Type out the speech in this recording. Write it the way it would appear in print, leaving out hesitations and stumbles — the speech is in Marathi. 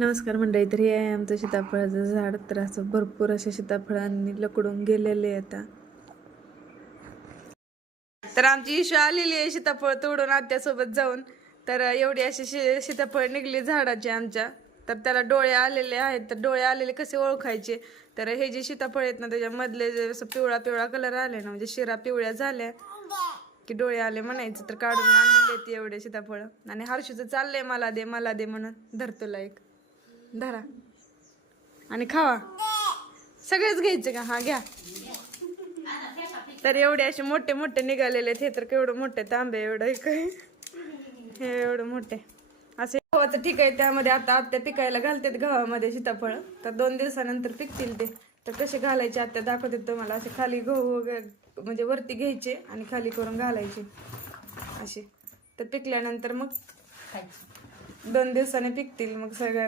नमस्कार मंडळी. तर हे आहे आमचं सीताफळाचं झाड. तर असं भरपूर अशा सीताफळांनी लकडून गेलेले आता. तर आमची इशू आलेली आहे सीताफळ तोडून आत्यासोबत जाऊन. तर एवढी अशी सीताफळ निघली झाडाची आमच्या. तर त्याला डोळे आलेले आहेत. तर डोळे आलेले कसे ओळखायचे? तर हे जे सीताफळ आहेत ना त्याच्यामधले जे असं पिवळा पिवळा कलर आले ना, म्हणजे शिरा पिवळ्या झाल्या की डोळे आले म्हणायचं. तर काढून आणले ते एवढे सीताफळ. आणि हर्षूचं चाललंय मला दे म्हणून. धर तुला एक, धरा आणि खावा. सगळेच घ्यायचे का? हा घ्या. तर एवढे असे मोठे मोठे निघालेले आहेत. हे तर केवढं मोठे तांबे एवढं काय, हे एवढं मोठे असे. गव्हाचं ठीक आहे, त्यामध्ये आता आत्या पिकायला घालतात गव्हामध्ये सीताफळ. तर 2 दिवसानंतर पिकतील ते. तर कसे घालायचे आत्या दाखवते तुम्हाला. असे खाली गहू म्हणजे वरती घ्यायचे आणि खाली करून घालायचे असे. तर पिकल्यानंतर मग 2 दिवसाने पिकतील मग सगळ्या.